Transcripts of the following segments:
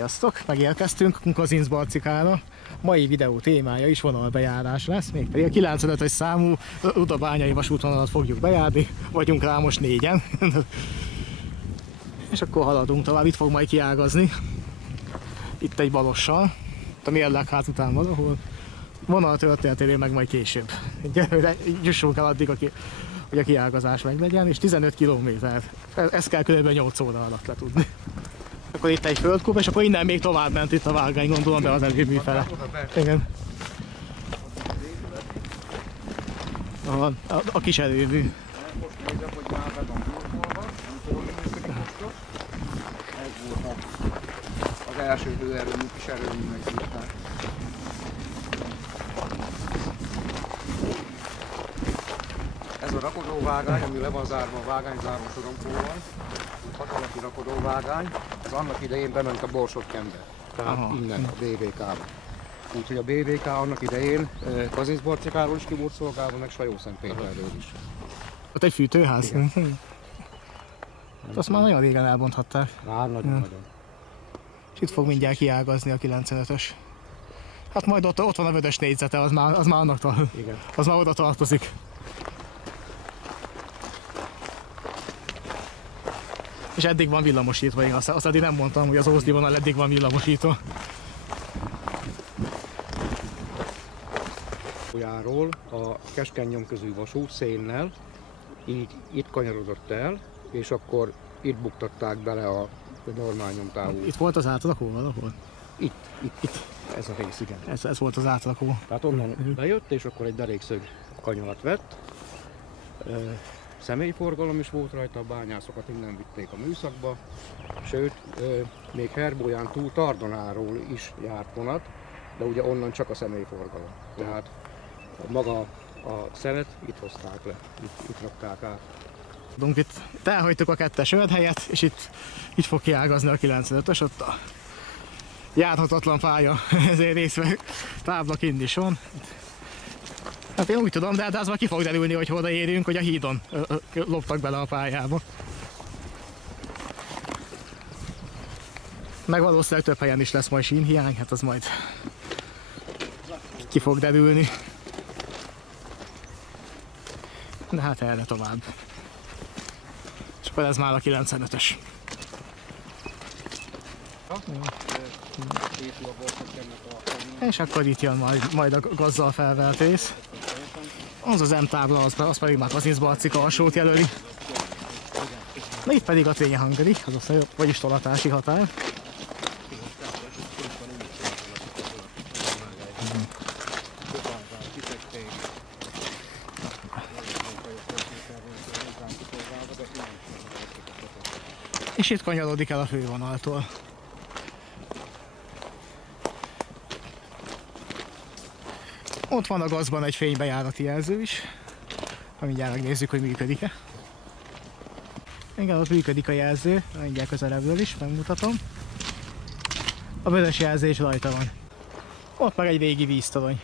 Sziasztok! Megérkeztünk Kazincbarcikára. Mai videó témája is vonalbejárás lesz, mégpedig a 95-ös számú Rudabányai vasútvonalat fogjuk bejárni. Vagyunk rá most 4-en. És akkor haladunk tovább, itt fog majd kiágazni. Itt egy balossal, a Mérlegház után valahol. Vonal történetéről meg majd később. Jussunk el addig, hogy a kiágazás meglegyen, és 15 km. Ezt kell kb. 8 óra alatt letudni. Akkor itt egy földkúp, és akkor innen még tovább ment itt a vágány, gondolom be az erőmű fele. Igen. A kis erőmű. Most nézem, hogy már be van burkolva, nem tudom, hogy működik most. Ez volt az első hőerőmű, kis erőműnek hívták. Ez a rakodóvágány, ami le van zárva a vágányzárva sorompóval. 6 alatti rakodóvágány, ez annak idején bement a Borsod-Kembe, tehát innen a BVK-ba. Úgyhogy a BVK annak idején Kazincbarcikáról is ki volt szolgálva, meg Sajószentpéterről is. Ott egy fűtőház? Azt már nagyon régen elbonthatták. Már nagyon-nagyon. És itt fog mindjárt kiágazni a 95-ös. Hát majd ott van a vödös négyzete, az már annak az már oda tartozik. És eddig van villamosítva, én azt eddig nem mondtam, hogy az Ózdi vonal eddig van villamosítva. Olyanról a Keskeny-Nyomközű vasút szénnel így itt kanyarodott el, és akkor itt buktatták bele a normál nyomtávú. Itt volt az átrakó valahol? Itt. Ez a rész, igen. Ez volt az átrakó. Tehát onnan bejött, és akkor egy derékszög kanyarat vett. Személyforgalom is volt rajta, a bányászokat innen vitték a műszakba, sőt, még Herbolyán túl Tardonáról is járt vonat, de ugye onnan csak a személyforgalom. Tehát maga a szenet itt hozták le, itt rakták át. Itt elhagytuk a 2-es öldhelyet, és itt fog kiágazni a 95-ös, ott a járhatatlan pálya, ezért részben tábla kint is van. Hát én úgy tudom, de az már ki fog derülni, hogy hol érünk, hogy a hídon loptak bele a pályába. Meg valószínűleg több helyen is lesz majd sínhiány, hát az majd ki fog derülni. De hát erre tovább. És akkor ez már a 95-ös. És akkor itt jön majd a gazzal felvelt rész. Az az M-tábla, az pedig már Kazincbarcika alsót jelöli. Na itt pedig a tényhangeri, vagyis tolatási határ. És itt kanyarodik el a fővonaltól. Ott van a gazban egy fénybejárati jelző is. Mindjárt megnézzük, hogy működik-e. Igen, ott működik a jelző, mindjárt közelebbről is megmutatom. A vörös jelzés rajta van. Ott meg egy régi víztorony.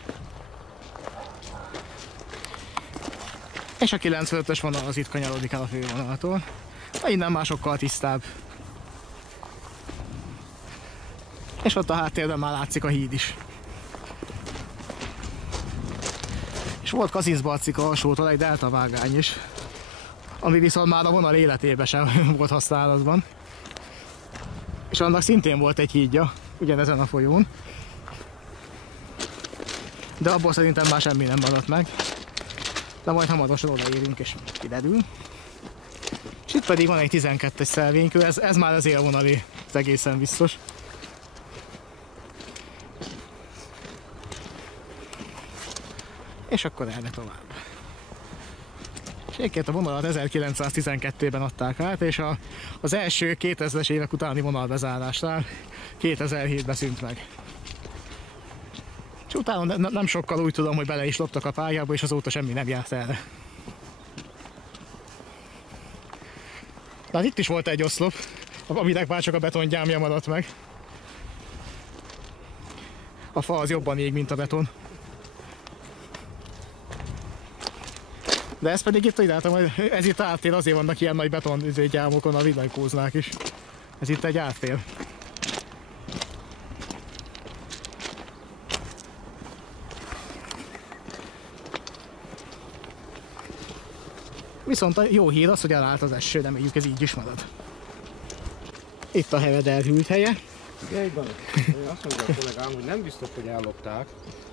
És a 95-ös vonal az itt kanyarodik el a fővonaltól. Innen már sokkal tisztább. És ott a háttérben már látszik a híd is. És volt Kazincbarcika alsótól egy delta vágány is, ami viszont már a vonal életében sem volt használatban. És annak szintén volt egy hídja, ugyanezen a folyón. De abból szerintem már semmi nem maradt meg. De majd hamarosan odaérünk és kiderül. És itt pedig van egy 12-es szelvénykő, ez már az élvonalé, ez egészen biztos. És akkor erre tovább. És egyébként a vonalat 1912-ben adták át, és az első 2000-es évek utáni vonalbezárásnál 2007-ben szűnt meg. És utána nem sokkal úgy tudom, hogy bele is loptak a pályába, és azóta semmi nem járt erre. De hát itt is volt egy oszlop, aminek már csak a betongyámja maradt meg. A fa az jobban ég, mint a beton. De ez pedig itt úgy látom, hogy ez itt áttér, azért vannak ilyen nagy betongyámokon a villanykóznák is. Ez itt egy áttér. Viszont a jó hír az, hogy elállt az eső, de mondjuk ez így is marad. Itt a heved elhűlt helye. Igen, így van. Azt mondja a kollégám, hogy nem biztos, hogy ellopták.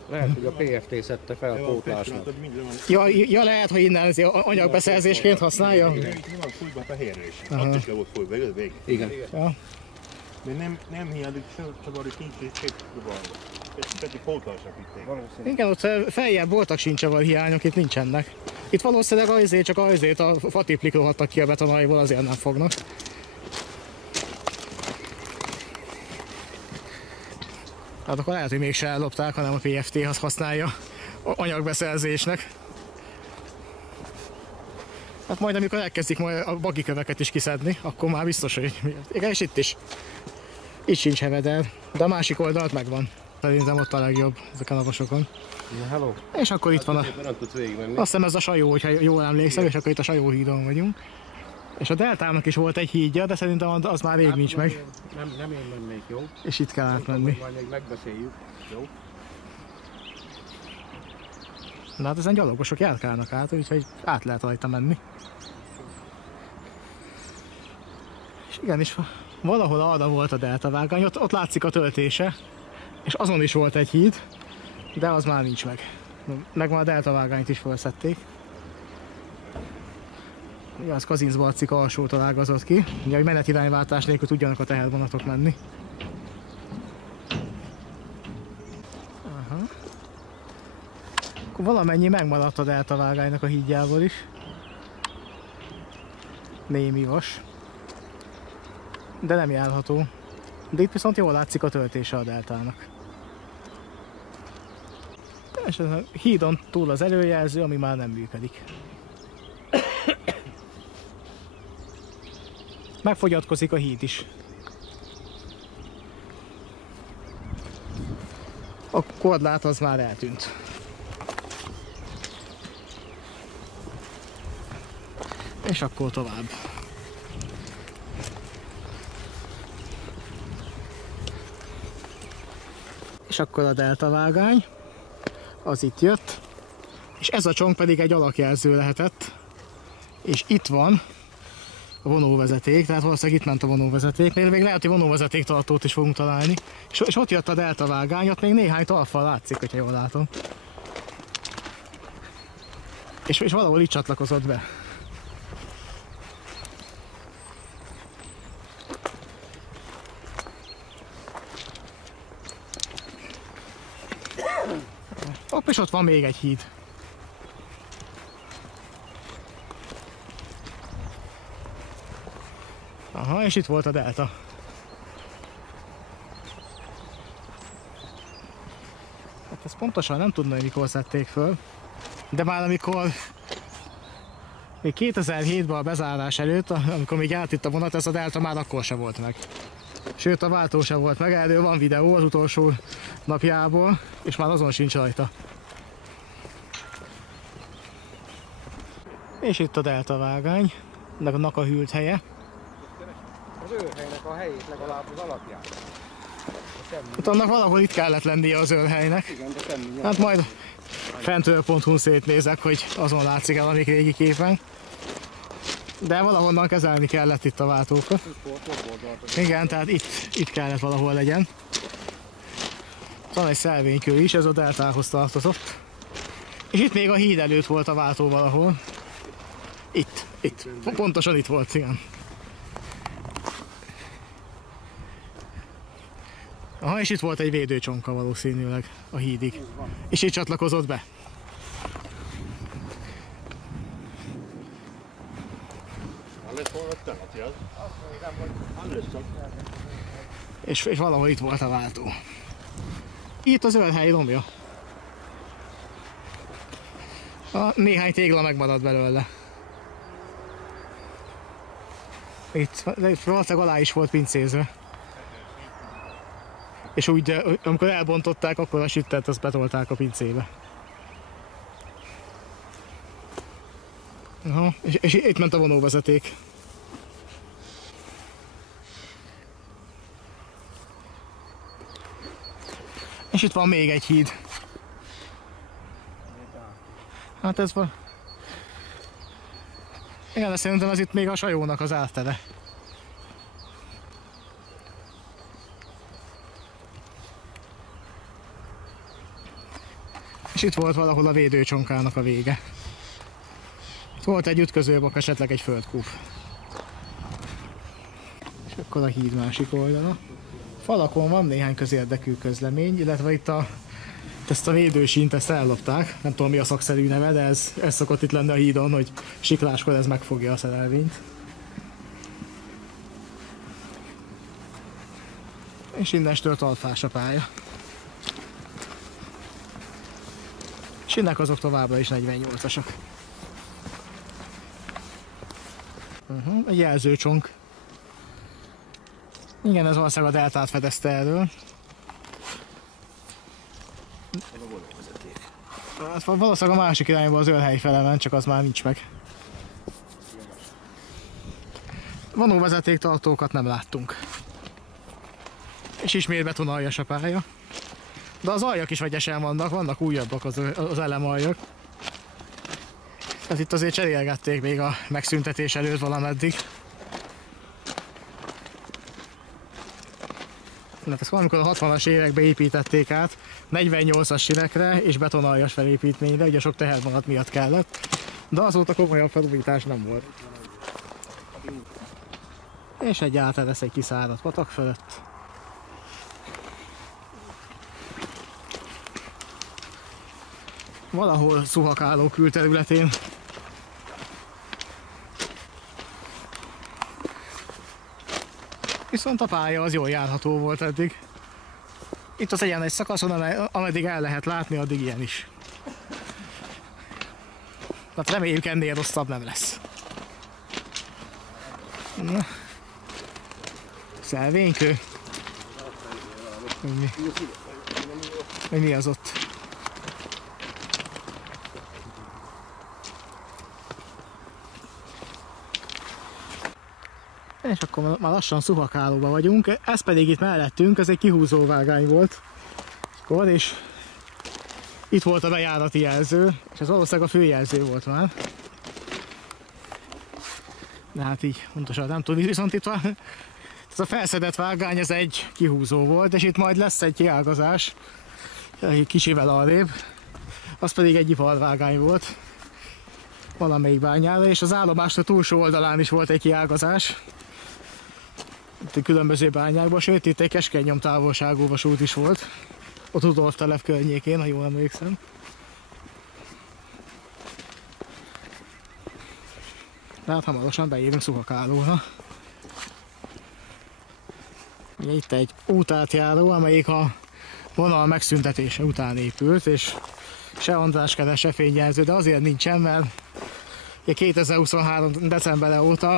Lehet, hogy a PFT szedte fel pótlásnak. Ja, lehet, hogy innen ez anyagbeszerzésként használja. Itt mi van fújva a fehérre is. Ott is le volt fújva, igaz? Végig. Igen. Ja. De nem hiányzik csavar, és nincs is szétdobalva. Pedig pótlásnak vitték. Igen, ott feljebb voltak sincsavar hiányok, itt nincsenek. Itt valószínűleg csak azért a fatiplik rohadtak ki a betonaiból, azért nem fognak. Hát akkor lehet, hogy mégse ellopták, hanem a PFT-hez használja anyagbeszerzésnek. Hát majd amikor elkezdik majd a bagiköveket is kiszedni, akkor már biztos, hogy... Igen, és itt is. Itt sincs hevedel, de a másik oldalt megvan. Szerintem ott a legjobb ezeken a vasokon. Hello. És akkor itt van a... Azt hiszem ez a Sajó, hogyha jól emlékszem, és akkor itt a Sajó hídon vagyunk. És a Deltának is volt egy hídja, de szerintem az már rég nincs meg. Nem én mennék, jó? És itt kell átmenni. Majd még megbeszéljük, jó? Na hát ezen gyalogosok járkálnak át, úgyhogy át lehet rajta menni. És igenis, valahol arra volt a Delta vágány, ott látszik a töltése, és azon is volt egy híd, de az már nincs meg. Meg már a Delta vágányt is felszették. Ugye az Kazincbarcik alsótól ágazott ki, ugye hogy menetirányváltás nélkül tudjanak a tehervonatok menni. Aha. Akkor valamennyi megmaradt a Delta vágánynak a hídjából is. Némi vas. De nem járható. De itt viszont jól látszik a töltése a Deltának. És a hídon túl az előjelző, ami már nem működik. Megfogyatkozik a híd is. A korlát az már eltűnt. És akkor tovább. És akkor a Delta vágány, az itt jött, és ez a csomag pedig egy alakjelző lehetett, és itt van a vonóvezeték, tehát valószínűleg itt ment a vonóvezeték, még lehet, hogy vonóvezeték tartót is fogunk találni, és ott jött a Delta vágány, ott még néhány talfal látszik, hogyha jól látom. És valahol itt csatlakozott be. Hopp, és ott van még egy híd. Aha, és itt volt a Delta. Hát ezt pontosan nem tudom, hogy mikor szedték föl, de már amikor még 2007-ben a bezárás előtt, amikor még járt itt a vonat, ez a Delta már akkor se volt meg. Sőt, a váltó se volt meg, erről van videó az utolsó napjából, és már azon sincs rajta. És itt a Delta vágány, annak a hűlt helye. Az őrhelynek a helyét legalább az alapját. Hát annak valahol itt kellett lennie az őrhelynek. Igen, de semmi. Hát majd fentről.hu-n szétnézek, hogy azon látszik el a még régi képen. De valahonnan kezelni kellett itt a váltókat. Igen, tehát itt kellett valahol legyen. Van egy szelvénykő is, ez a Deltához tartozott. És itt még a híd előtt volt a váltó valahol. Itt. Pontosan itt volt, igen. Aha, és itt volt egy védőcsonka valószínűleg a hídig. És itt csatlakozott be. És valahol itt volt a váltó. Itt az őrhely romja. Néhány tégla megmaradt belőle. Itt valószínűleg alá is volt pincézve. És úgy, amikor elbontották, akkor a süttet azt betolták a pincébe. Aha, és itt ment a vonóvezeték. És itt van még egy híd. Hát ez van. Igen, de szerintem ez itt még a Sajónak az áttere. És itt volt valahol a védőcsonkának a vége. Itt volt egy ütközőbak, esetleg egy földkúp. És akkor a híd másik oldala. Falakon van néhány közérdekű közlemény, illetve itt ezt a védősínt ezt ellopták. Nem tudom mi a szakszerű neve, de ez szokott itt lenni a hídon, hogy sikláskor ez megfogja a szerelvényt. És innestől talpás a pálya. És ennek azok továbbra is 48-asak. Egy jelzőcsonk. Igen, ez valószínűleg a deltát fedezte elől. Hát valószínűleg a másik irányból az Ölhely fele ment, csak az már nincs meg. Vonóvezetéktartókat nem láttunk. És ismét betonaljas a pálya. De az aljak is vegyesen vannak újabbak az elemaljak. Tehát itt azért cserélgették még a megszüntetés előtt valameddig. Hát ezt valamikor a 60-as években építették át 48-as sinekre és betonaljas felépítményre, ugye sok tehervonat miatt kellett, de azóta komolyabb felújítás nem volt. És egy átelesz egy kiszáradt patak fölött. Valahol Szuhakáló külterületén. Viszont a pálya az jól járható volt eddig. Itt az egyen egy szakaszon, ameddig el lehet látni, addig ilyen is. Tehát reméljük ennél rosszabb nem lesz. Na. Szelvénykő. Mi az ott? És akkor már lassan Szuhakálóban vagyunk, ez pedig itt mellettünk, ez egy kihúzóvágány volt. És itt volt a bejárati jelző, és ez valószínűleg a főjelző volt már. De hát így pontosan nem tudom, viszont itt ez a felszedett vágány, ez egy kihúzó volt, és itt majd lesz egy kiágazás, kicsivel arrébb, az pedig egy iparvágány volt valamelyik bányára, és az állomásnak túlsó oldalán is volt egy kiágazás. Itt különböző bányákban, sőt itt egy keskeny nyomtávolságú vasút is volt. Ott Rudolf telep környékén, ha jól emlékszem. De hát hamarosan beérünk Szuhakálóra. Ugye itt egy útátjáró, amelyik a vonal megszüntetése után épült, és se András se fényjelző, de azért nincsen, mert 2023. december óta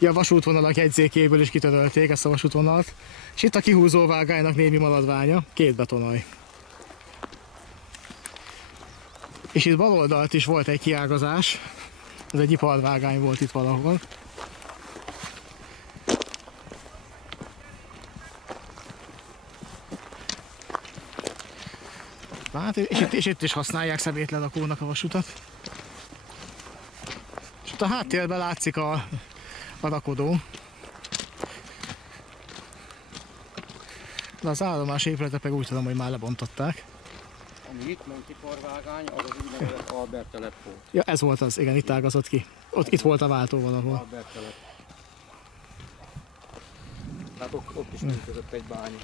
a vasútvonalak jegyzékéből is kitörölték ezt a vasútvonalat, és itt a kihúzó vágánynak némi maradványa, 2 betonaj. És itt bal oldalt is volt egy kiágazás, ez egy iparvágány volt itt valahol. Hát, és itt is használják szemétlelakónak a vasutat. És ott a háttérben látszik a rakodó. De az állomás épületet meg úgy tudom, hogy már lebontották. Ami itt ment iparvágány, az az úgynevezett Albert telep volt. Ja, ez volt az, igen, itt ágazott ki. Itt volt a váltó valahol. Albert telep. Tehát ott is működött egy bánya.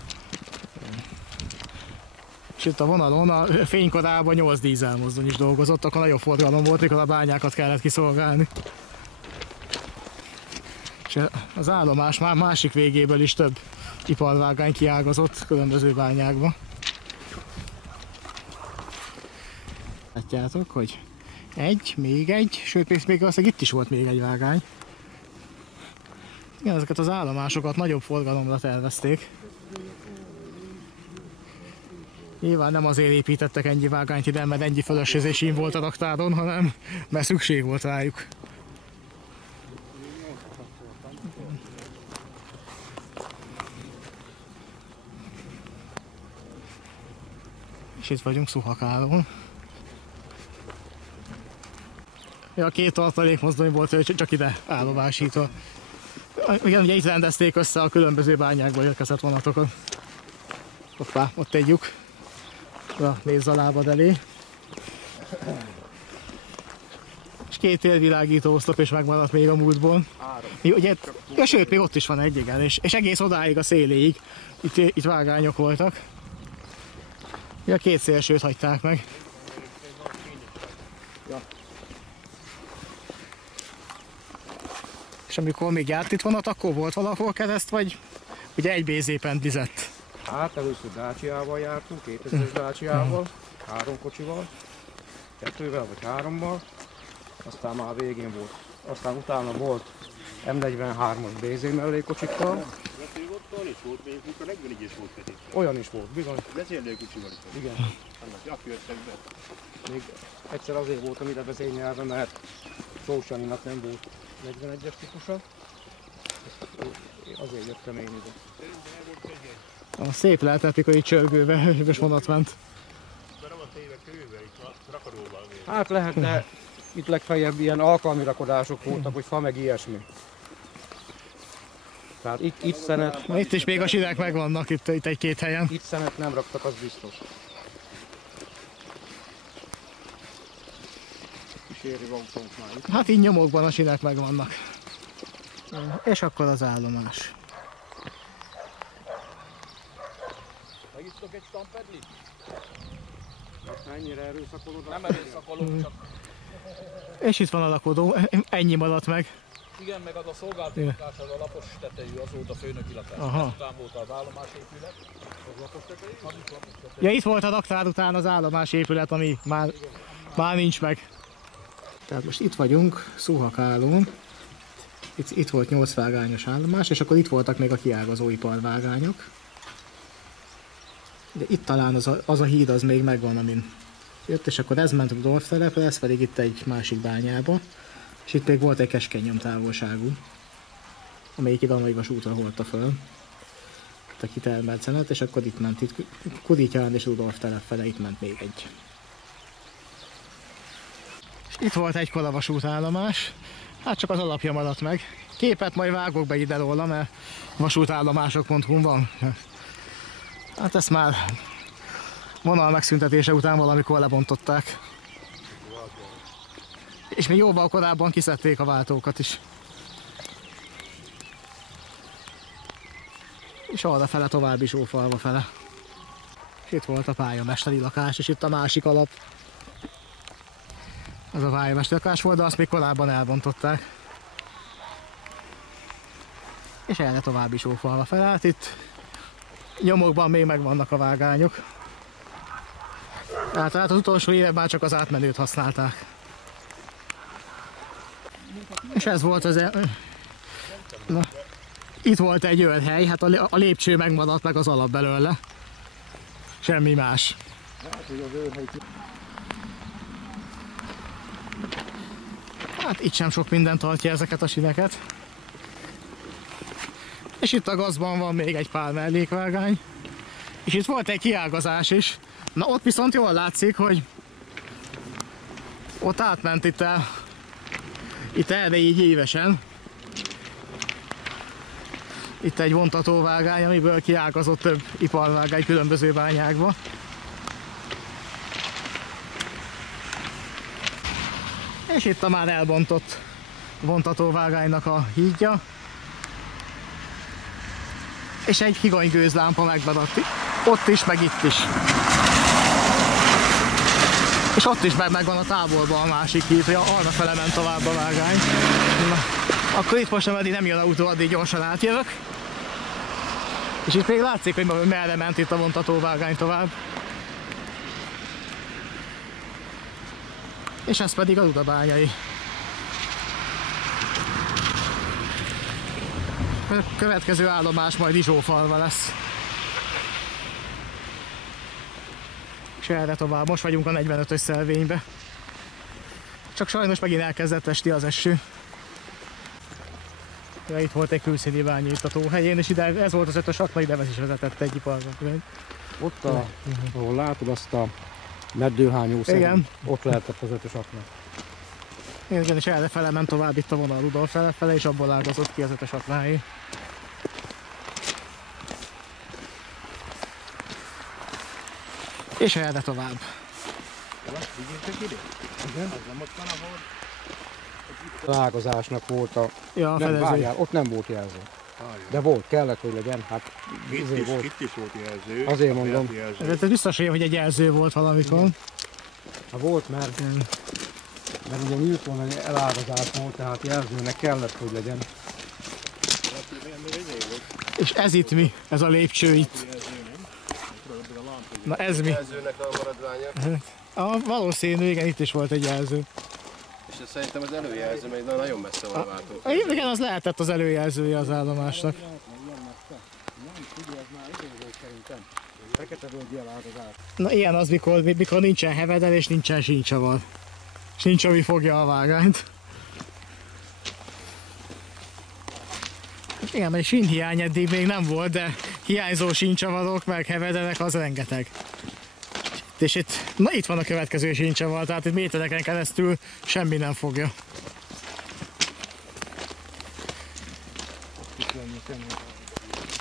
És itt a vonalon a fénykorában 8 dízelmozdony is dolgozott, akkor nagyobb forgalom volt, mikor a bányákat kellett kiszolgálni. És az állomás már másik végéből is több iparvágány kiágazott különböző bányákba. Látjátok, hogy még egy, sőt még valószínűleg itt is volt még egy vágány. Igen, ezeket az állomásokat nagyobb forgalomra tervezték. Nyilván nem azért építettek ennyi vágányt ide, mert ennyi fölösözésén volt a raktáron, hanem mert szükség volt rájuk. És itt vagyunk Szuhakálón. Ja, 2 tartalékmozdony volt, hogy csak ide állomásítva. Igen, ugye itt rendezték össze a különböző bányákból érkezett vonatokat. Hoppá, ott tegyük. Ja, nézz a lábad elé. És 2 élvilágító oszlop is megmaradt még a múltból. Ugye, ja, sőt, még ott is van egy, igen, és egész odáig a széléig itt vágányok voltak. Ja, 2 szélsőt hagyták meg. Ja. És amikor még járt itt vonat, akkor volt valahol kereszt, vagy ugye egy BZ pendlizett? Hát először Dacia-val jártunk, 2000-es Dacia-val, 3 kocsival, 2-vel vagy 3-mal, aztán már végén volt. Aztán utána volt M43-as BZ mellékkocsikkal. Vetőgottal is volt, még mikor 41 is volt pedig. Olyan is volt, bizony. Vezérlőkocsival is. Igen. Annak jak jöttek be. Még egyszer azért voltam ide vezényelve, mert Sós Janinak nem volt 41-es típusa. Azért jöttem én ide. A szép lehetett, mikor így csörgőbe, hős vonat ment. De nem a téve kővel, itt a rakadóval még. Hát lehet, de itt legfeljebb ilyen alkalmi rakodások voltak, hogy fa meg ilyesmi. Tehát itt szenet... Na, itt is még a sinek megvannak, itt egy-két helyen. Itt szenet nem raktak, az biztos. Kísérő autónk már itt. Hát így nyomokban a sinek megvannak. És akkor az állomás. Megisztok egy stampedlit? Ennyire erőszakolod? Nem erőszakolom, csak És itt van a lakodó, ennyi maradt meg. igen, meg az a szolgáltatás, az a lapos tetejű, az volt a főnöki lakás. Aha. Után volt az állomásépület, az lapos tetejű, az is lapos tetejű. Ja, itt volt a raktár után az állomásépület, ami már nincs meg. Tehát most itt vagyunk, Szuhakálón. Itt volt 8 vágányos állomás, és akkor itt voltak még a kiágazó iparvágányok. De itt talán az a híd az még megvan, amin jött, és akkor ez ment a Rudolf telepre, ez pedig itt egy másik bányába. És itt még volt egy keskeny nyomtávolságú, amelyik ide a Nagyvas útra hordta föl. Itt a kitermelt szenet, és akkor itt ment, itt Kurityán és Rudolf telep fele, itt ment még egy. És itt volt egy koravasútállomás, hát csak az alapja maradt meg. Képet majd vágok be ide róla, mert vasútállomások.hu van. Hát ezt már vonal megszüntetése után valamikor lebontották. És még jóval korábban kiszedték a váltókat is. És arra fele tovább is Ófalva fele. És itt volt a pályamesteri lakás, és itt a másik alap. Az a pályamesteri lakás volt, de azt még korábban elbontották. És erre tovább is Ófalva fele. Hát itt nyomokban még megvannak a vágányok. Tehát az utolsó években csak az átmenőt használták. És ez volt az... Na, itt volt egy őrhely, hát a lépcső megmaradt meg az alap belőle. Semmi más. Hát itt sem sok minden tartja ezeket a sineket. És itt a gazban van még egy pár mellékvágány. És itt volt egy kiágazás is. Na ott viszont jól látszik, hogy ott átment itt erre így évesen. Itt egy vontatóvágány, amiből kiágazott több iparvágány különböző bányákba. És itt a már elbontott vontatóvágánynak a hídja. És egy higanygőzlámpa megmaradt ott is, meg itt is. És ott is megvan a távolban a másik híd, hogy arra fele ment tovább a vágány. Na, akkor itt most ameddig nem jön autó, addig gyorsan átjövök. És itt még látszik, hogy merre ment itt a vontatóvágány tovább. És ez pedig a Rudabányai. Következő állomás majd Izsófalva lesz. És erre tovább. Most vagyunk a 45-ös szelvénybe. Csak sajnos megint elkezdett esni az eső. Ja, itt volt egy külszíni bánya itt a tóhelyén, és ide, ez volt az 5-ös akna, ide is vezetett egy iparnak. Ott, ahol látod azt a meddőhányó szerint, igen. ott lehetett az 5-ös akna. Igen, és errefele ment tovább itt a vonal Rudolf felefele, és abból ágazott ki az 5-es aknáig. És erre tovább. Az ágazásnak volt a... Ja, a nem, fedező. várjál, ott nem volt jelző. De volt, kellett, hogy legyen. Hát Itt is volt jelző. Azért mondom. Ez biztos, hogy egy jelző volt valamikor. Ha volt, mert ugye nyílt volna elágazás volt, tehát jelzőnek kellett, hogy legyen. És ez itt mi? Ez a lépcső itt. Na ez mi? Jelzőnek a maradványa. Valószínű, igen, itt is volt egy jelző. És ez szerintem az előjelző, mert nagyon messze van a váltó. Igen, az lehetett az előjelzője az állomásnak. Na ilyen az, mikor nincsen hevedel és nincsen síncsavar. És nincs, ami fogja a vágányt. Igen, mert sínhiány eddig még nem volt, de hiányzó síncsavarok meg hevedelek az rengeteg. És itt van a következő síncsavar, tehát itt métereken keresztül semmi nem fogja.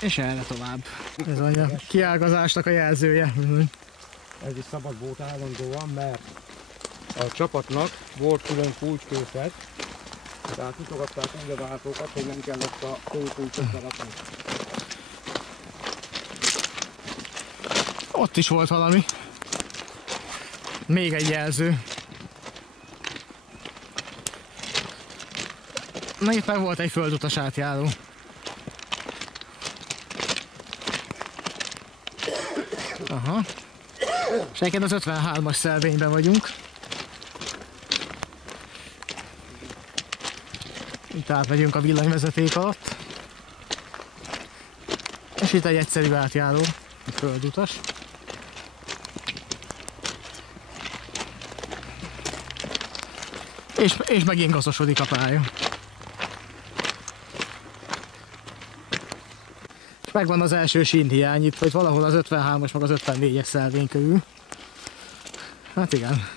És erre tovább. Ez a kiágazásnak a jelzője. Ez is szabad volt állandóan, mert a csapatnak volt külön kulcskészlet, tehát mutogatták úgy a váltókat, hogy nem kellett a kulcsot berakni. Ott is volt valami. Még egy jelző. Na itt meg volt egy földutas átjáró. Aha. És egyébként az 53-as szelvényben vagyunk. Itt átmegyünk a villanyvezeték alatt. És itt egy egyszerű átjáró, egy földutas. És megint gazdasodik a pálya. És megvan az első sínhiány itt, vagy valahol az 53-as meg az 54-es szelvény körül. Hát igen.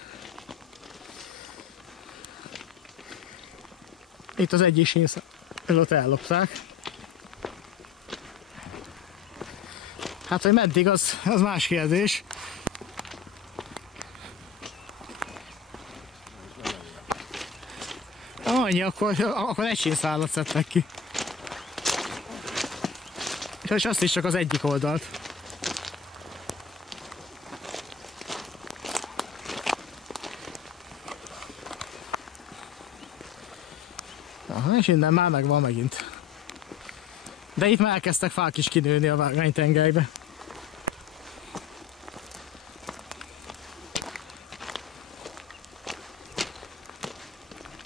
Itt az egyik sínszállat ellopták. Hát, hogy meddig, az más kérdés. Annyi, akkor egy sínszállat szedtek ki. És azt is csak az egyik oldalt. Aha, és innen már megvan megint. De itt már elkezdtek fák is kinőni a vágánytengelybe.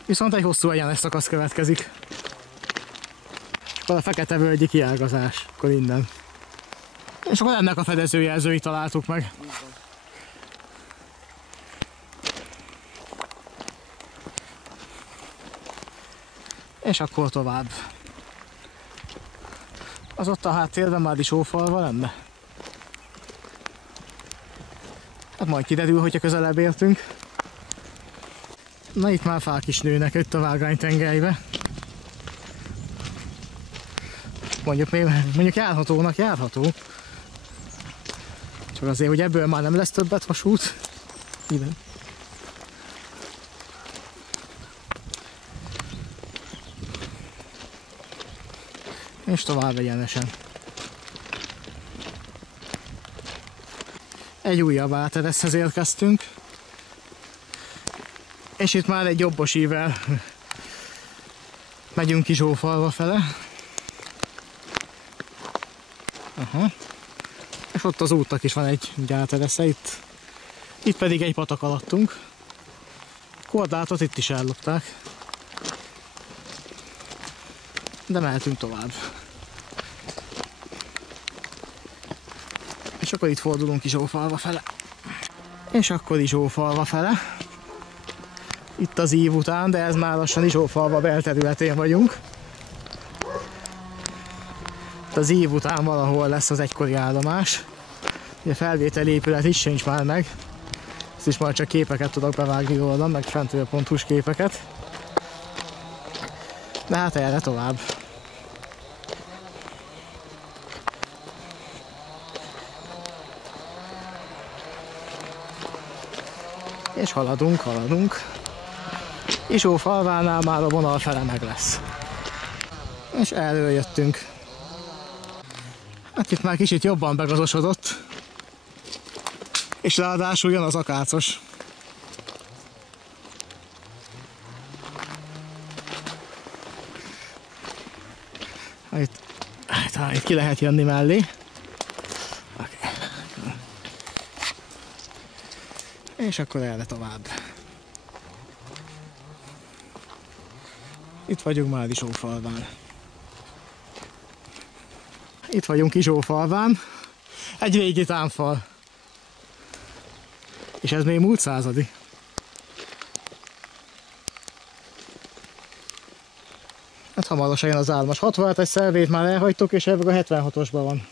Viszont egy hosszú egyenes szakasz következik. És akkor a fekete völgyi kiágazás. Akkor innen. És akkor ennek a fedezőjelzőit találtuk meg. És akkor tovább. Az ott a háttérben már is ófalva lenne. Hát majd kiderül, hogyha közelebb értünk. Na itt már fák is nőnek itt a vágánytengelybe. Mondjuk járhatónak járható. Csak azért, hogy ebből már nem lesz többet vasút. Ide. És tovább egyenesen. Egy újabb átereszhez érkeztünk. És itt már egy jobbos ível megyünk ki Zsófalva fele. Aha. És ott az útnak is van egy áteresze itt. Itt pedig egy patak alattunk. Korlátot itt is ellopták. De mehetünk tovább. És akkor itt fordulunk ki Zsófalva fele. És akkor is Zsófalva fele. Itt az ív után, de ez már lassan Izsófalva belterületén vagyunk. Itt az ív után valahol lesz az egykori állomás. Ugye felvételi épület is sincs már meg. Ezt is majd csak képeket tudok bevágni róla, meg fentről pontos képeket. De hát erre tovább. És haladunk, haladunk. Isófalvánál már a vonal fele meg lesz. És erről jöttünk. Hát itt már kicsit jobban begazosodott. És ráadásul jön az akácos. Itt ki lehet jönni mellé. Okay. És akkor erre tovább. Itt vagyunk már Isófalván. Itt vagyunk Isófalván. Egy régi támfal. És ez még múlt századi. Hát hamarosan jön az álmos. 67-es szelvét már elhagytok, és ebből a 76-osban van.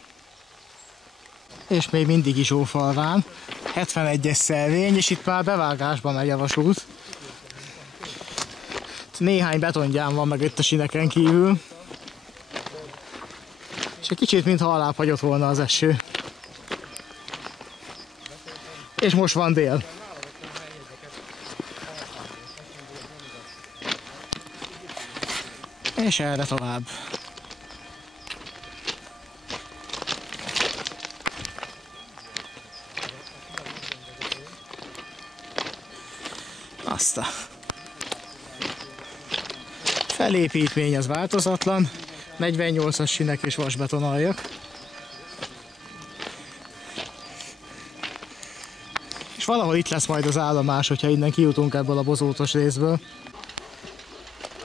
És még mindig Isófalván. 71-es szelvény, és itt már bevágásban megy a vasút. Néhány betongyám van meg itt a sineken kívül. És egy kicsit mintha alább hagyott volna az eső. És most van dél. És erre tovább. Aztán. Felépítmény az változatlan. 48-as sinek és vasbetonaljak. És valahol itt lesz majd az állomás, hogyha innen kijutunk ebből a bozótos részből.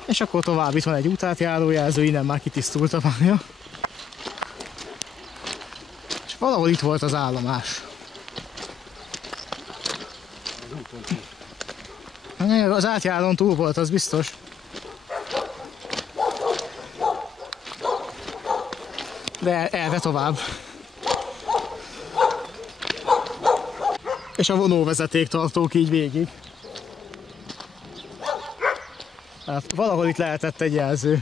És akkor tovább itt van egy útátjárójelző, innen már kitisztult a pálya. És valahol itt volt az állomás. Az átjárón túl volt, az biztos. De erre tovább. És a vonóvezeték tartók így végig. Hát valahol itt lehetett egy jelző.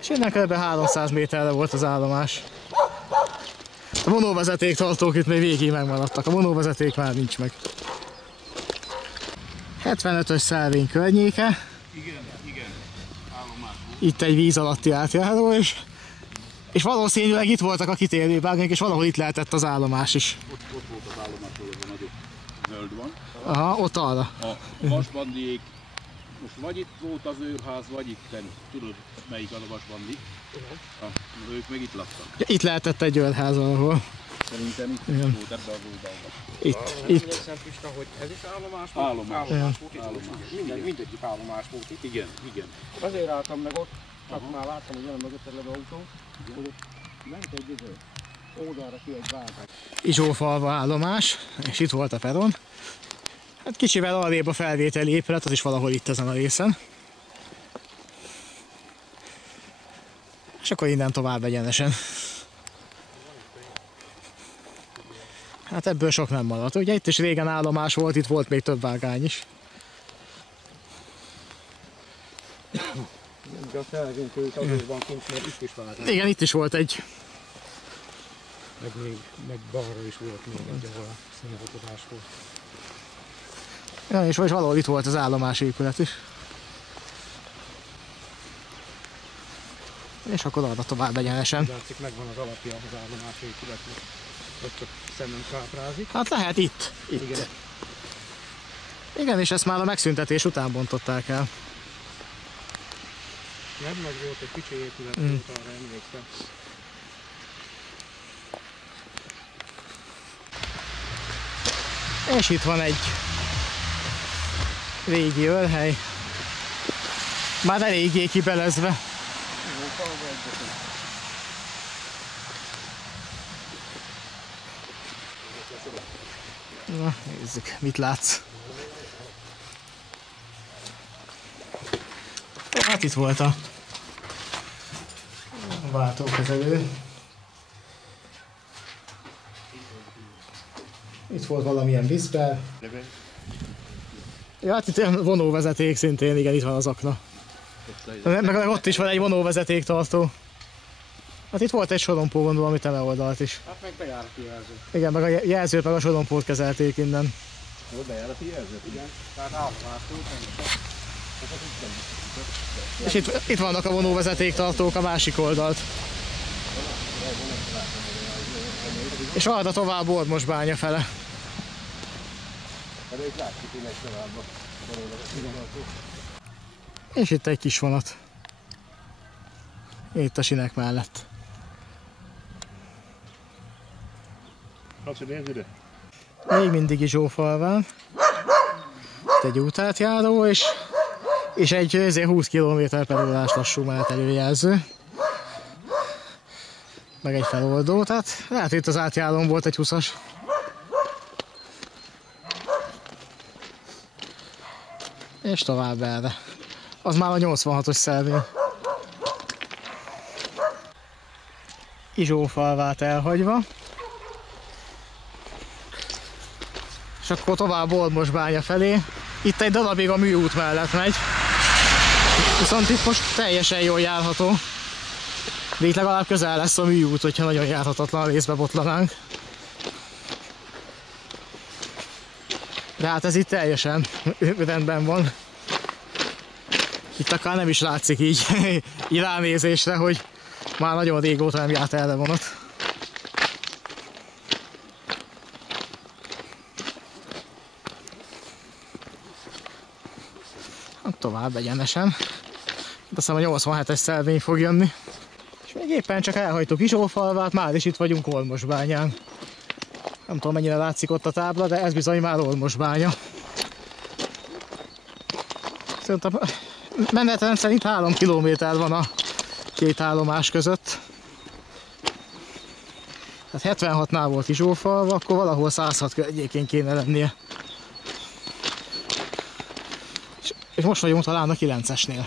És innen kb. 300 méterre volt az állomás. A vonóvezeték tartók itt még végig megmaradtak. A vonóvezeték már nincs meg. 75-ös szelvény környéke. Igen. Állomás. Itt egy víz alatti átjáró, és valószínűleg itt voltak a kitérővágányok, és valahol itt lehetett az állomás is. Ott volt az állomás, ahol a nagyobb zöld van. Aha, ott arra. A vasbandiék, most vagy itt volt az őrház, vagy itten. Tudod, melyik az a vasbandi? Ők meg itt laktak. Ja, itt lehetett egy őrház valahol. Szerintem itt volt ebbe az oldalba. Itt. Pista, hogy ez is állomás volt? Állomás volt itt. Mindegyik állomás volt itt. Igen. Azért álltam meg ott, csak már láttam, hogy jön a mögötted levő autó, hogy ott ment egy oldalra ki egy vágány. Isófalva állomás, és itt volt a peron. Hát kicsivel arrébb a felvételi épület, az is valahol itt ezen a részen. És akkor innen tovább egyenesen. Hát ebből sok nem maradt. Ugye itt is régen állomás volt, itt volt még több vágány is. De a felvétők azért van kint, mert itt is vágány. Igen, itt is volt egy. Meg balra is volt még egy, ahol a színfotózás volt. Ja, és valahol itt volt az állomás épület is. És akkor arra tovább egyenesen. Látszik, megvan az alapja az állomás épületnek. Ott csak szemben káprázik. Hát lehet itt. Igen. Igen, és ezt már a megszüntetés után bontották el. Nem nagy volt, egy kicsi épület volt, arra emlékszem. És itt van egy régi őrhely. Már eléggé kibelezve. Na, nézzük, mit látsz. Hát itt volt a váltókezelő. Itt volt valamilyen viszper. Ja, hát itt vonóvezeték szintén, igen, itt van az akna. Meg ott is van egy vonóvezeték tartó. Hát itt volt egy sorompó, gondolom, amit eme oldalt is. Hát meg bejárati jelző. Igen, meg a jelzőt, meg a sorompót kezelték innen. Jó, bejárati jelzőt? Igen. Tehát állomásút, És itt vannak a vonóvezeték tartók a másik oldalt. És arra tovább Ormosbánya fele. de itt látszik, hogy megy tovább a vonóvezeték. És itt egy kis vonat. Itt a sinek mellett. Azt nézd ide. Még mindig Izsófalván. Itt egy útátjáró és egy 20 km/h lassú menetelőjelző. Meg egy feloldó, tehát lehet itt az átjárón volt egy 20-as. És tovább erre. Az már a 86-os szelvény. Izsófalvát elhagyva. És akkor tovább Ormosbánya felé. Itt egy darabig a műút mellett megy. Viszont itt most teljesen jól járható. De itt legalább közel lesz a műút, hogyha nagyon járhatatlan részbe botlanánk. De hát ez itt teljesen rendben van. Itt akár nem is látszik így ránézésre, hogy már nagyon régóta nem járt erre vonat. Tovább egyenesen. Azt hiszem a 87-es szelvény fog jönni. És még éppen csak elhagytuk Izsófalvát, már is itt vagyunk Ormosbányán. Nem tudom mennyire látszik ott a tábla, de ez bizony már Ormosbánya. Szerintem menetrend szerint 3 kilométer van a két állomás között. Tehát 76-nál volt Izsófalva, akkor valahol 106 környékén kéne lennie. És most vagyunk talán a 9-esnél.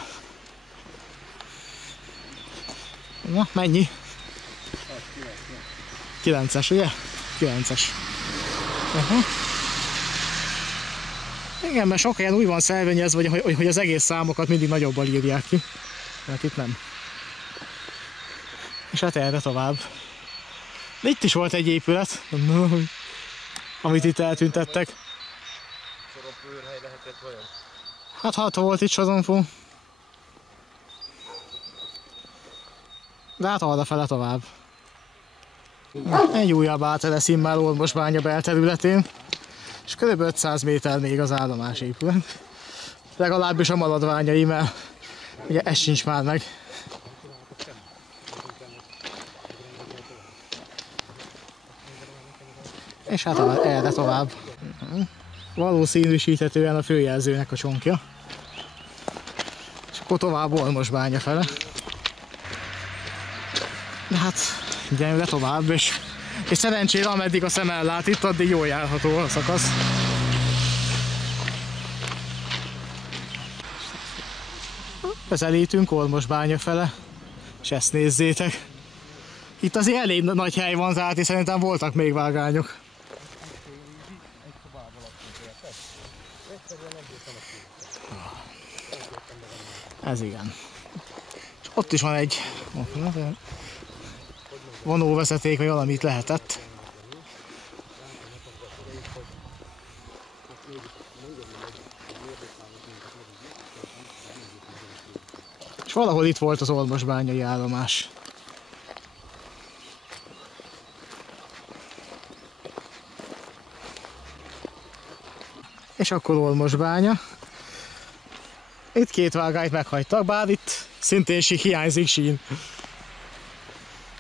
Na, mennyi? 9-es, ugye? 9-es. Igen, mert sok helyen úgy van szelvényezve, hogy az egész számokat mindig nagyobbal írják ki. Hát itt nem. És hát erre tovább. De itt is volt egy épület, amit itt eltüntettek. Sorompóőrhely lehetett vajon? Hát hát volt itt sorompó. De hát arra fele tovább. Egy újabb áteleszín Ormosbánya belterületén. És kb. 500 méter még az állomás épület. Legalábbis a maradványai, mert ugye ez sincs már meg. És hát erre tovább. Valószínűsíthetően a főjelzőnek a csonkja. És akkor tovább Ormosbánya fele. De hát gyere tovább, és szerencsére ameddig a szem ellát itt, addig jól járható a szakasz. Közelítünk Ormosbánya fele, és ezt nézzétek. Itt azért elég nagy hely van, tehát és szerintem voltak még vágányok. Ez igen. És ott is van egy vonóvezeték, vagy valamit lehetett. És valahol itt volt az Ormosbányai állomás. És akkor Ormosbánya. Itt két vágányt meghagytak, bár itt szintén hiányzik sín.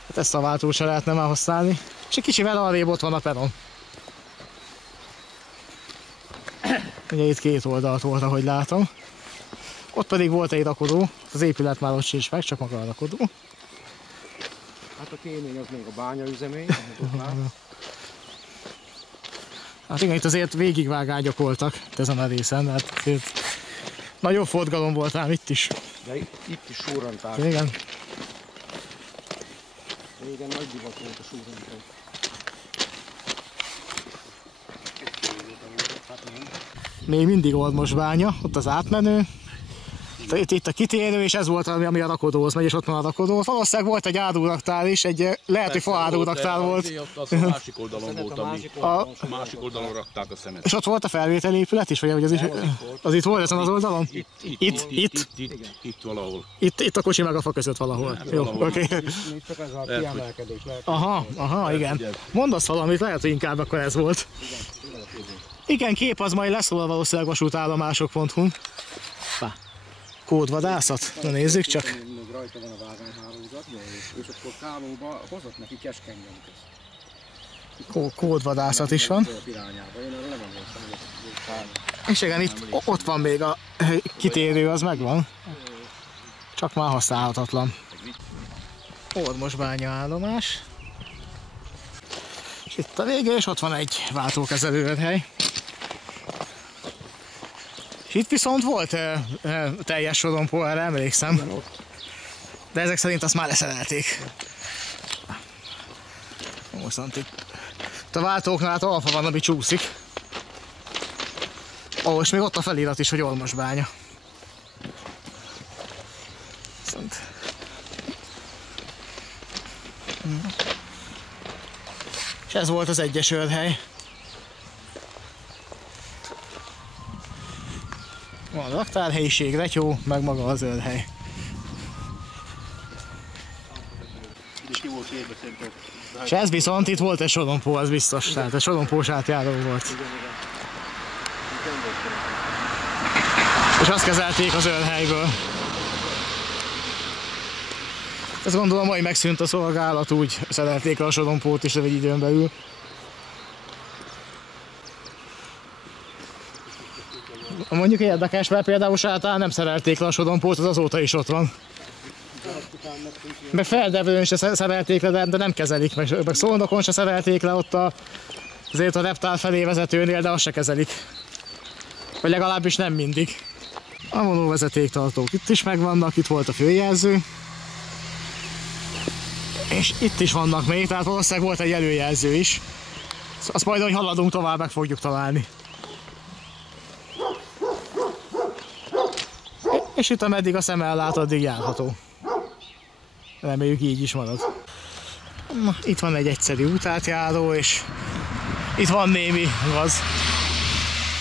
Hát ezt a váltót se lehetne már használni. És egy kicsivel arrébb ott van a peron. Ugye itt két oldalt volt, ahogy látom. Ott pedig volt egy rakodó, az épület már ott sincs meg, csak maga a rakodó. Hát a kémény az még a bányaüzemény, Hát igen, itt azért végigvágányok voltak ezen a részen, hát azért nagyobb forgalom volt ám itt is. de itt is súrantás. Igen. Régen nagy divat volt a súrantás. Még mindig Ormosbánya, ott az átmenő. Itt a kitérő, és ez volt ami a rakodóhoz megy, és ott van a rakodó. Valószínűleg volt egy áruraktár is, lehet, hogy fa áruraktár volt. Ott a másik oldalon volt, a másik oldalon rakták a szemet. És ott volt a felvételi épület is, vagy az itt volt ezen az oldalon? Itt valahol. Itt a kocsi meg a fa között valahol. Jó, oké. Csak ez a kiemelkedés lehet. Aha, igen. Mondasz valamit, lehet, hogy inkább akkor ez volt. Igen, kép az majd lesz róla valószínűleg vasútállomások.hu-n. Kódvadászat? Na nézzük csak. Rajta van a vágányhálózat, és akkor Kálóba hozott neki keskengyenközt. Kódvadászat is van. És igen, ott van még a kitérő, az megvan. Csak már használhatatlan. Ormosbánya állomás. És itt a vége, és ott van egy váltókezelő őrhely. És itt viszont volt teljes sorompó, erre emlékszem. De ezek szerint azt már leszerelték. Viszont itt a váltóknál alfa van, ami csúszik. Ó, és még ott a felirat is, hogy Ormosbánya. Viszont... És ez volt az egyes őrhely. Van a raktárhelyiség, retyó, meg maga az őrhely. És ez viszont itt volt egy sorompó, az biztos, tehát egy sorompós átjáró volt. És azt kezelték az őrhelyből. Ezt gondolom, hogy megszűnt a szolgálat, úgy szerelték a sorompót is egy időn belül. Mondjuk érdekes, mert például Sátán nem szerelték le a sorompót, az azóta is ott van. Meg Feldebrőn se szerelték le, de nem kezelik, meg Szolnokon se szerelték le, ott azért a reptár felé vezetőnél, de azt se kezelik. Vagy legalábbis nem mindig. A vonóvezetéktartók itt is megvannak, itt volt a főjelző. És itt is vannak még, tehát valószínűleg volt egy előjelző is. Azt majd, hogy haladunk tovább, meg fogjuk találni. És itt ameddig a szem ellát, addig járható. Reméljük így is marad. Na, itt van egy egyszerű útátjáró, és itt van némi gaz.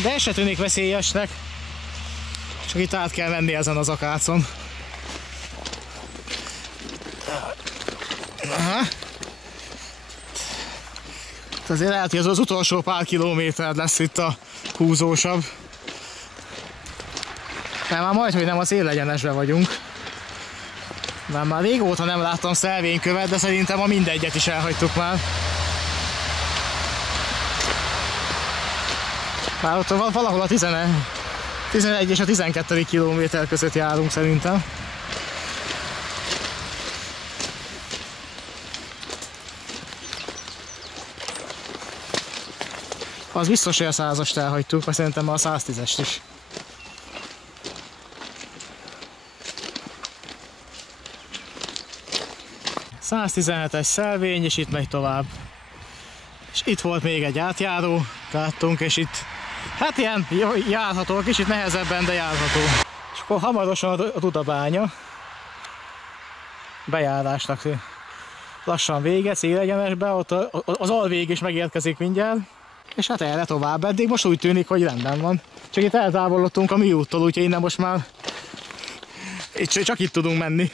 De ez se tűnik veszélyesnek. Csak itt át kell menni ezen az akácon. Aha. Azért lehet, hogy az utolsó pár kilométer lesz itt a húzósabb. De már majd, hogy nem az élegyenesbe vagyunk. Már régóta nem láttam szelvénykövet, de szerintem a mindegyet is elhagytuk már. Már ott valahol a 11 és a 12. kilométer között járunk szerintem. Az biztos, hogy a 100-ast elhagytuk, vagy szerintem már a 110-est is. A 117-es szelvény, és itt megy tovább. És itt volt még egy átjáró, láttunk, és itt hát ilyen járható, kicsit nehezebben, de járható. És akkor hamarosan a Dudabánya bejárásnak lassan vége, célegyenesbe, ott az alvég is megérkezik mindjárt. És hát erre tovább, eddig most úgy tűnik, hogy rendben van. Csak itt eltávolodtunk a mi úttól, úgyhogy innen most már csak itt tudunk menni.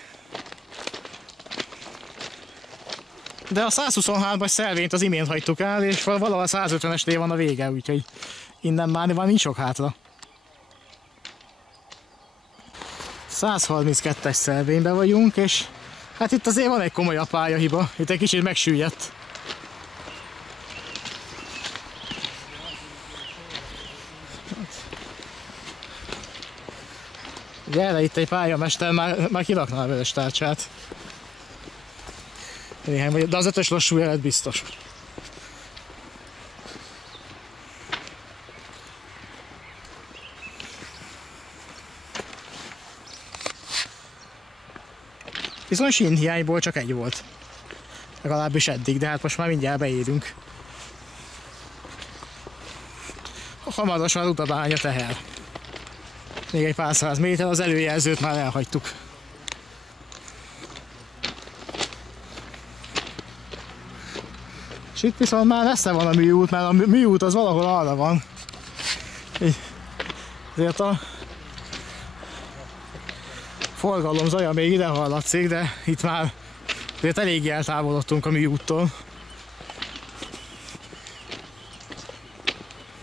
De a 123-as szelvényt az imént hagytuk el, és valahol a 150-esnél van a vége, úgyhogy innen már nincs sok hátra. 132-es szelvényben vagyunk, és hát itt azért van egy komolyabb pályahiba, itt egy kicsit megsüllyedt. Gyere, itt egy pályamester már kirakná a vörös tárcsát. Néhány, de az 5-ös lassú jelet biztos. Viszont sínhiányból csak egy volt. Legalábbis eddig, de hát most már mindjárt beérünk. hamarosan Rudabánya teher. Még egy pár száz méter, az előjelzőt már elhagytuk. És itt viszont már messze van a műút, mert a műút az valahol arra van. Ezért a forgalom zaja még ide hallatszik, de itt már azért eléggé eltávolodtunk a műúttól.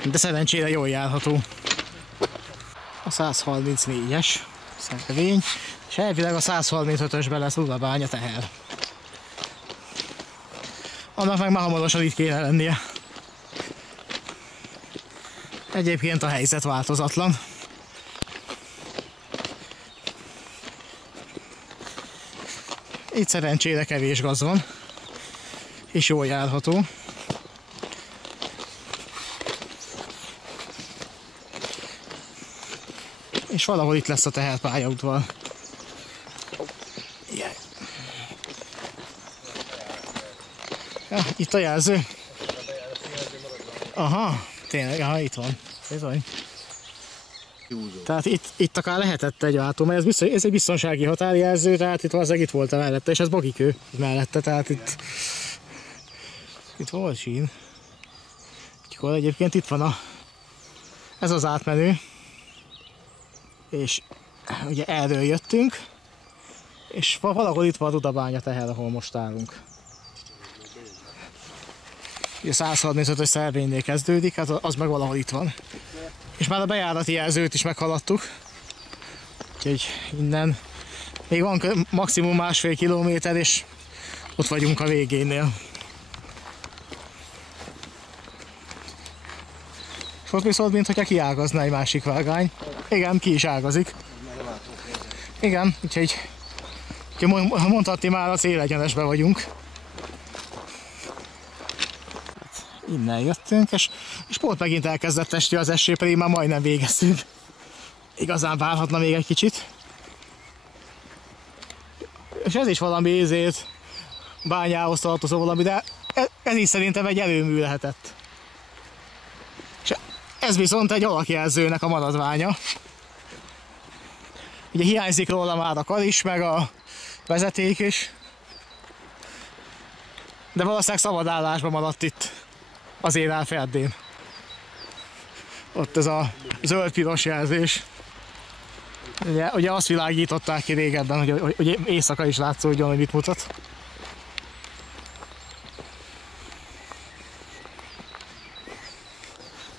De szerencsére jól járható. A 134-es szervény, és elvileg a 135-ösben lesz Rudabánya teher. Annak meg már hamarosan itt kéne lennie. Egyébként a helyzet változatlan. Itt szerencsére kevés gaz van, és jól járható. És valahol itt lesz a teherpályaudvar. Ja, itt a jelző. Aha, tényleg, aha, itt van. Bizony. Tehát itt akár lehetett egy váltó, mert ez egy biztonsági határjelző, tehát itt valószínűleg itt volt a mellette, és ez bagikő mellette, tehát itt volt sín. Akkor egyébként itt van ez az átmenő, és ugye erről jöttünk, és valahol itt van a Rudabánya teher, ahol most állunk. Ugye 135-ös szervénynél kezdődik, hát az meg valahol itt van. És már a bejárati jelzőt is meghaladtuk. Úgyhogy innen még van maximum 1,5 kilométer, és ott vagyunk a végénél. És ott viszont, mintha kiágazna egy másik vágány. Igen, ki is ágazik. Igen, úgyhogy mondhatni már a célegyenesbe vagyunk. Innen jöttünk, és pont megint elkezdett esni az eső, pedig már majdnem végeztünk. Igazán várhatna még egy kicsit. És ez is valami ezért bányához tartozó valami, de ez is szerintem egy erőmű lehetett. És ez viszont egy alakjelzőnek a maradványa. Ugye hiányzik róla már a kar is, meg a vezeték is. De valószínűleg szabadállásban maradt itt az Érál ferdén. Ott ez a zöld-piros jelzés. Ugye azt világították ki régebben, hogy éjszaka is látszódjon, hogy mit mutat.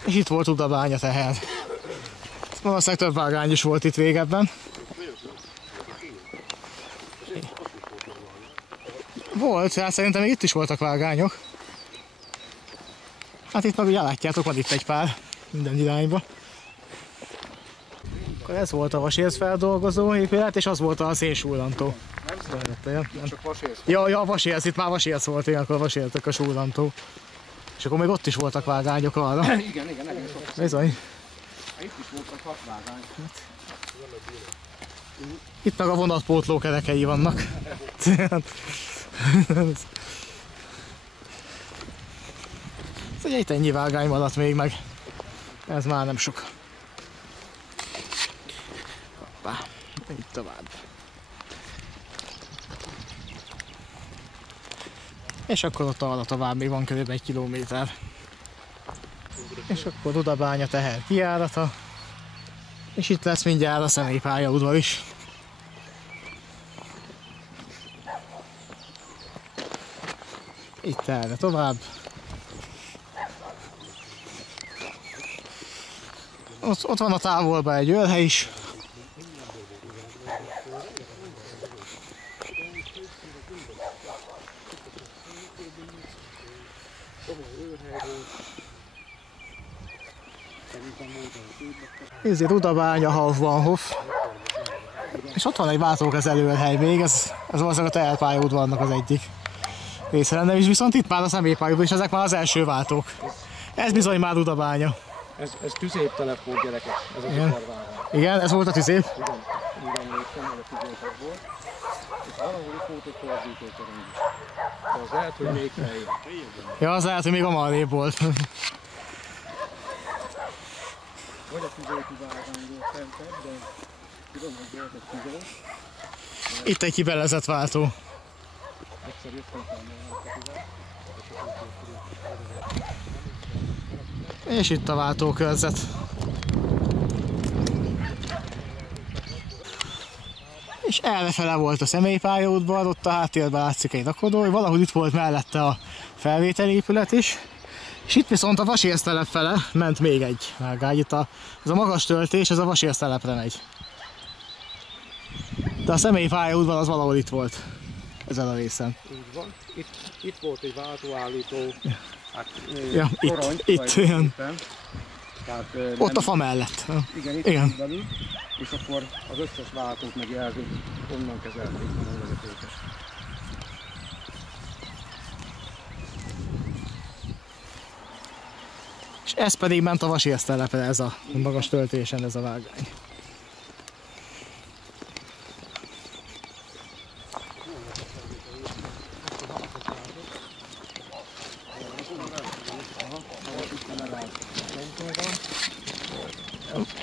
És itt volt Rudabánya teher. Valószínűleg több vágány is volt itt régebben. Volt, hát szerintem még itt is voltak vágányok. Hát itt meg ugye látjátok, van itt egy pár minden irányba. Akkor ez volt a vasércfeldolgozó épület, és az volt a szénsúrrantó. Nem csak vasérc. Ja, a vasérc, itt már vasérc volt, én akkor vasértek a súrrantó. És akkor még ott is voltak vágányok arra. Igen, egész ott. Bizony. Itt is voltak 6 vágány. Itt meg a vonatpótló kerekei vannak. Ez egy ennyi vágány maradt még meg. Ez már nem sok. Hoppá, így tovább. És akkor ott arra tovább még van kb. 1 kilométer. És akkor Rudabánya teher kijárata. És itt lesz mindjárt a személypályaudvar is. Itt erre tovább. Ott van a távolban egy őrhely is. Ez Rudabánya Haufbahnhof. És ott van egy váltókezelőhely még, ez valószínűleg a teherpályaudvarnak az egyik része lenne, és viszont itt már a személypályaudvar, és ezek már az első váltók. Ez bizony már Rudabánya. Ez tüzéptelep volt, gyerekek, ez a karvágány. Igen, ez volt a tüzép? Igen, úgy emlékszem, hogy a tüzépek volt. És valahol itt volt egy torzítóterem is. De az lehet, hogy még feljön. Ja, az lehet, hogy még amarrébb volt. Vagy a tüzőti vágányról fentebb, de tudom, hogy volt egy tüző. Itt egy kibelezett váltó. Egyszer jöttem fel, És itt a váltókörzet. És errefele volt a személypályaudvar, ott a háttérben látszik egy rakodó, valahol itt volt mellette a felvételi épület is. És itt viszont a vasérsztelep fele ment még egy vágány. Itt ez a magas töltés, ez a vasérsztelepre megy. De a személypályaudvar az valahol itt volt, ezen a részen. így van. Itt volt egy váltóállító, hát Ja, torony, itt ilyen. Tehát, Ott a fa mellett. Igen, itt Igen. belül, és akkor az összes váltót meg jelzőt onnan kezelték a vezetőket. És ez pedig ment a vasérsztelepre, ez a magas töltésen, ez a vágány.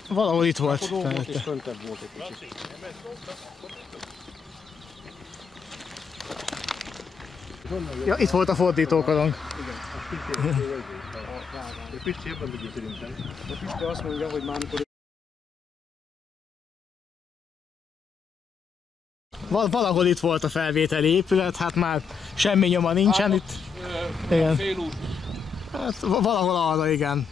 Valahol itt volt. És föntebb volt egy kicsit. Ja, itt volt a fordítókorong. Pisti ebben tudjuk szerintem. A Pisti azt mondja, hogy már amikor Valahol itt volt a felvételi épület, hát már semmi nyoma nincsen itt. Igen. Félút. Hát valahol arra, igen.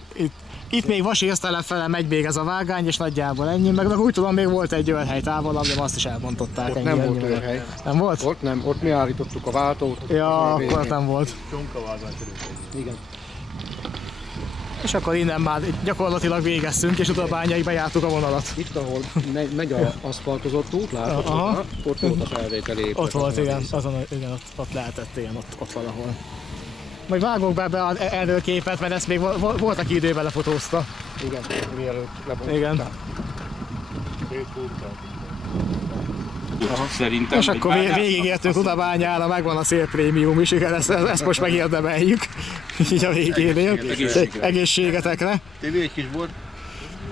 Itt még vasérsztelep fele megy még ez a vágány, és nagyjából ennyi, meg úgy tudom, még volt egy őrhely távolabb, de azt is elbontották. ott nem volt őrhely. Nem volt? Ott nem, ott mi állítottuk a váltót. Ja, akkor nem volt. Csonkavázán körülbelül. Igen. És akkor innen már gyakorlatilag végeztünk, és Udarbányaiba jártuk a vonalat. Itt, ahol megy az aszfaltozott út, látod? Aha. Ott volt a felvételi épület. Ott volt, igen, igen, ott lehetett, igen, ott valahol. Majd vágok be erről képet, mert ezt még volt, aki időben lefotózta. Igen, mielőtt lebomlották. Igen. Szerintem. És akkor végigértünk Udarbányára, megvan a szél prémium is, igen, ezt most megérdemeljük. Így a végénél. Egészségetekre. Tévé egy kis bort.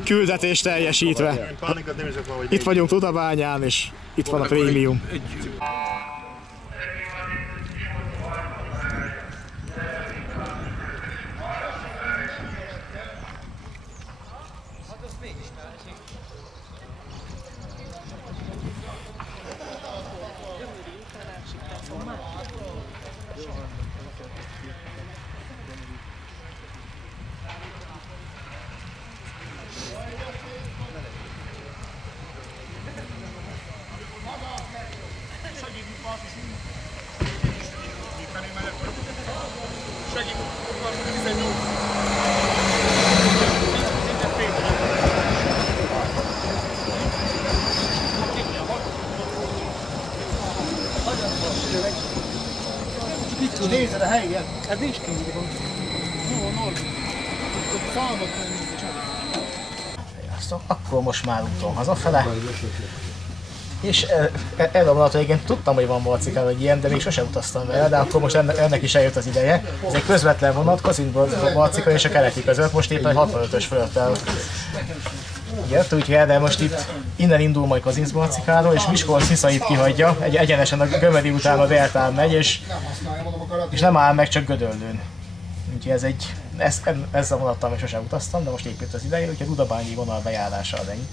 Küldetés teljesítve. Itt vagyunk Udarbányán, és itt van a prémium. Nézd a helyet! Ez nincs kiírva. Akkor most már úton hazafele. És erre a vonaton igen, tudtam, hogy van Marcikán, hogy ilyen, de még sose utaztam vele, de akkor most ennek is eljött az ideje. Ez egy közvetlen vonat, Kazincból Marcika és a keleti között, most éppen 65-ös fölött el. Igen, úgyhogy de most itt innen indul majd Kazincbarcikáról, és Miskolc-Sziszait kihagyja, egyenesen a Gömöri után a Deltán megy, és nem áll meg, csak Gödöllőn. Úgyhogy ezzel a vonattal még sosem utaztam, de most épült az ideje, úgyhogy a Udarbányi vonal bejárása az ennyi.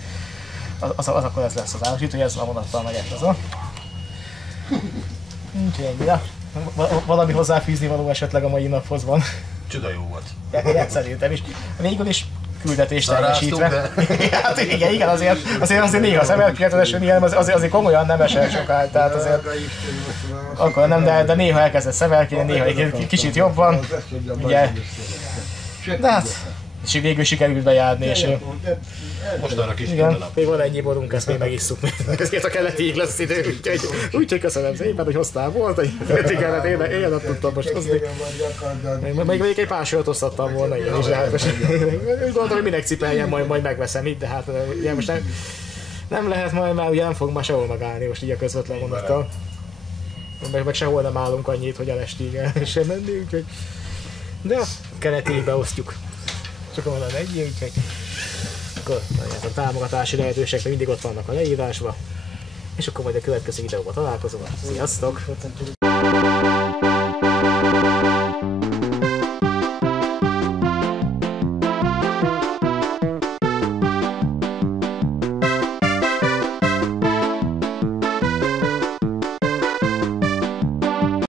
Az akkor ez lesz az állásít, hogy ezzel a vonattal megyek haza. Úgyhogy ennyi, ja. Valami hozzáfűzni való esetleg a mai naphoz van. Csuda jó volt. Ja, szerintem is. Végül is küldetést teljesítve. Hát igen, azért néha szemelkületesen ilyen, azért komolyan nem esel sokáig, tehát azért akkor nem, de néha elkezdett szemelkélni, néha egy kicsit jobban, ugye, de hát, és végül sikerült bejárni, és Most arra kis igen, még van ennyi borunk, ezt még megisszuk, ezért a keletig lesz idő, úgyhogy köszönöm szépen, hogy hoztál volt, hogy kellett, én nem tudtam most hozni. Még egy pár sört osztattam volna ilyen is, de hát most úgy gondoltam, hogy minek cipeljen, majd megveszem itt, de hát ugye most nem lehet majd, mert ugye nem fog már sehol megállni most így a közvetlen vonattal. Meg sehol nem állunk annyit, hogy a lestig el sem menni, úgyhogy... De a keletig beosztjuk. Csak onnan egy, úgyhogy... akkor a támogatási lehetőségek mindig ott vannak a leírásban. És akkor majd a következő videóban találkozunk. Sziasztok!